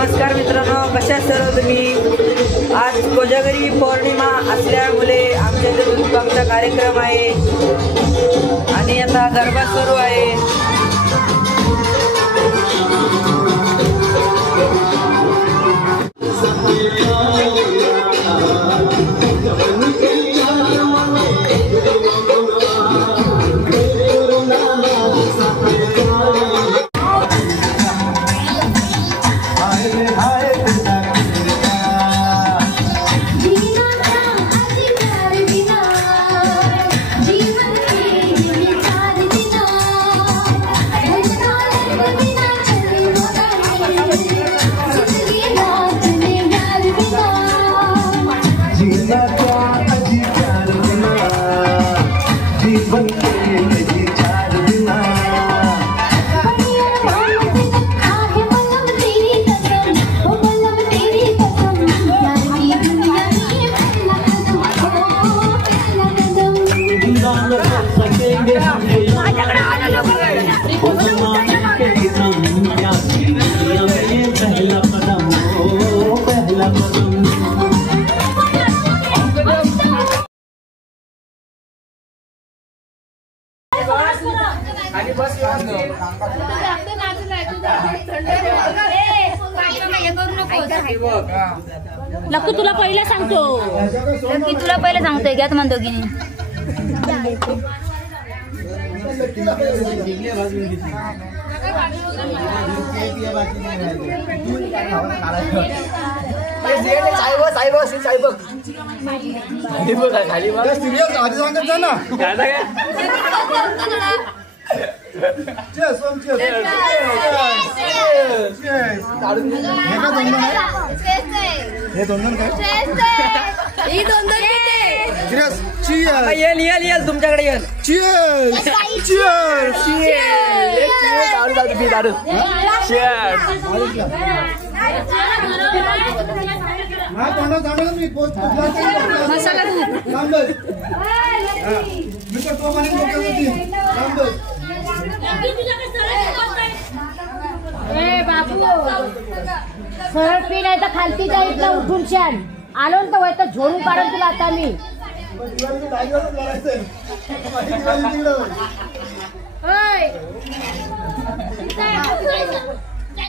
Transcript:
नमस्कार मित्रांनो, कशा सर्व तुम्ही। आज कोजागरी पौर्णिमा असल्यामुळे आमच्या इथे दुधकामचा कार्यक्रम आहे आणि आता गरबा सुरू आहे। लक्कू तुला पहिला सांगतो, लक्की तुला पहिला सांगतोय घ्या तुम्हाला दोघींनी। तुमच्याकडे येईल सरळ पी नाही तर खालती जाईल उठून शान आलो तर वय तर झोडून काढून तुला आता मी। होय